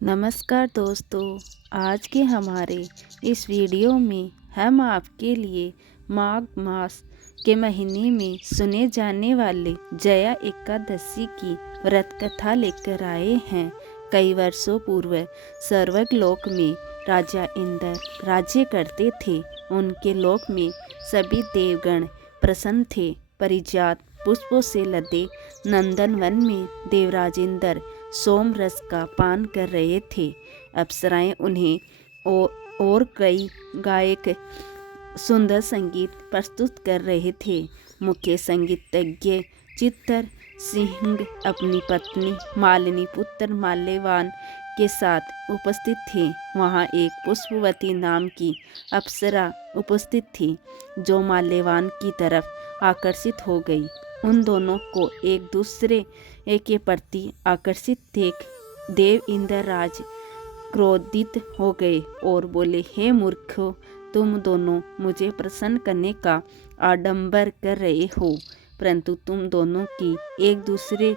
नमस्कार दोस्तों, आज के हमारे इस वीडियो में हम आपके लिए माघ मास के महीने में सुने जाने वाले जया एकादशी की व्रत कथा लेकर आए हैं। कई वर्षों पूर्व स्वर्गलोक में राजा इंद्र राज्य करते थे। उनके लोक में सभी देवगण प्रसन्न थे। परिजात पुष्पों से लदे नंदनवन में देवराज इंद्र सोम रस का पान कर रहे थे। अप्सराएं उन्हें और कई गायक सुंदर संगीत प्रस्तुत कर रहे थे। मुख्य संगीतज्ञ चित्तर सिंह अपनी पत्नी मालिनी पुत्र माल्यवान के साथ उपस्थित थे। वहाँ एक पुष्पवती नाम की अप्सरा उपस्थित थी, जो माल्यवान की तरफ आकर्षित हो गई। उन दोनों को एक दूसरे के प्रति आकर्षित देख देव इंद्र राज क्रोधित हो गए और बोले, हे मूर्खों, तुम दोनों मुझे प्रसन्न करने का आडंबर कर रहे हो, परंतु तुम दोनों की एक दूसरे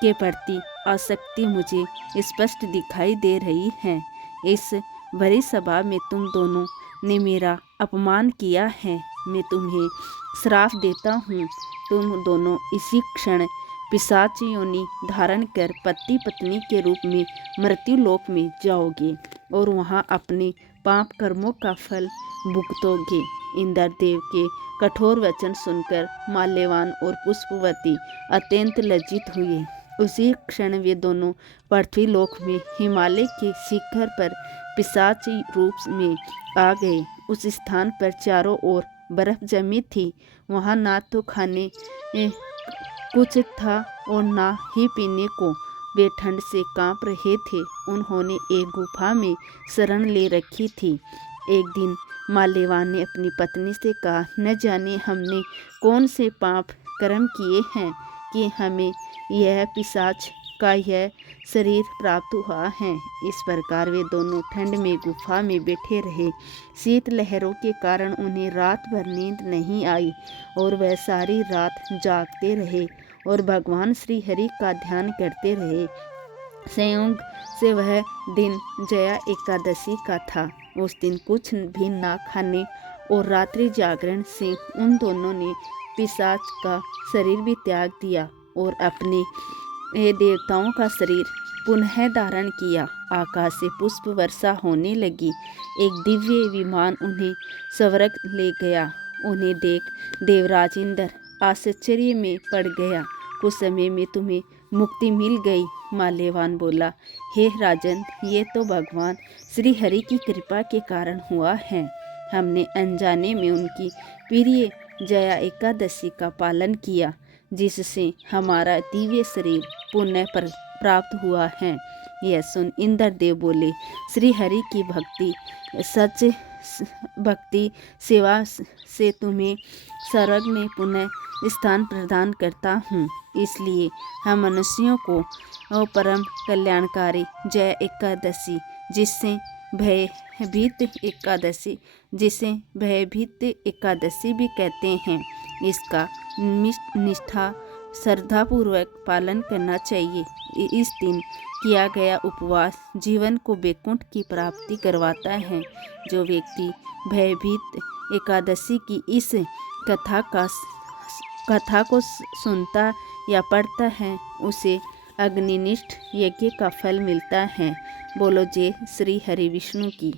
के प्रति आसक्ति मुझे स्पष्ट दिखाई दे रही है। इस भरी सभा में तुम दोनों ने मेरा अपमान किया है। मैं तुम्हें श्राप देता हूँ। तुम दोनों इसी क्षण पिशाच योनि धारण कर पति पत्नी के रूप में मृत्युलोक में जाओगे और वहाँ अपने पाप कर्मों का फल भुगतोगे। इंद्रदेव के कठोर वचन सुनकर माल्यवान और पुष्पवती अत्यंत लज्जित हुए। उसी क्षण वे दोनों पृथ्वीलोक में हिमालय के शिखर पर पिशाच रूप में आ गए। उस स्थान पर चारों ओर बर्फ जमी थी। वहाँ ना तो खाने कुछ था और ना ही पीने को। वे ठंड से कांप रहे थे। उन्होंने एक गुफा में शरण ले रखी थी। एक दिन माल्यवान ने अपनी पत्नी से कहा, न जाने हमने कौन से पाप कर्म किए हैं कि हमें यह पिशाच का यह शरीर प्राप्त हुआ है। इस प्रकार वे दोनों ठंड में गुफा में बैठे रहे। शीत लहरों के कारण उन्हें रात भर नींद नहीं आई और वह सारी रात जागते रहे और भगवान श्री हरि का ध्यान करते रहे। संयोग से वह दिन जया एकादशी का था। उस दिन कुछ भी ना खाने और रात्रि जागरण से उन दोनों ने पिशाच का शरीर भी त्याग दिया और अपने देवताओं का शरीर पुनः धारण किया। आकाश से पुष्प वर्षा होने लगी। एक दिव्य विमान उन्हें स्वर्ग ले गया। उन्हें देख देवराज इंद्र आश्चर्य में पड़ गया। कुछ समय में तुम्हें मुक्ति मिल गई। माल्यवान बोला, हे राजन, ये तो भगवान श्री हरि की कृपा के कारण हुआ है। हमने अनजाने में उनकी प्रिय जया एकादशी का पालन किया, जिससे हमारा दिव्य शरीर पुनः प्राप्त हुआ है। यह सुन इंद्रदेव बोले, श्री हरि की सच भक्ति सेवा से तुम्हें स्वर्ग में पुनः स्थान प्रदान करता हूँ। इसलिए हम मनुष्यों को परम कल्याणकारी जय एकादशी जिसे भयभीत एकादशी भी कहते हैं, इसका निष्ठा श्रद्धापूर्वक पालन करना चाहिए। इस दिन किया गया उपवास जीवन को वैकुंठ की प्राप्ति करवाता है। जो व्यक्ति भयभीत एकादशी की इस कथा को सुनता या पढ़ता है, उसे अग्निनिष्ठ यज्ञ का फल मिलता है। बोलो जय श्री हरि विष्णु की।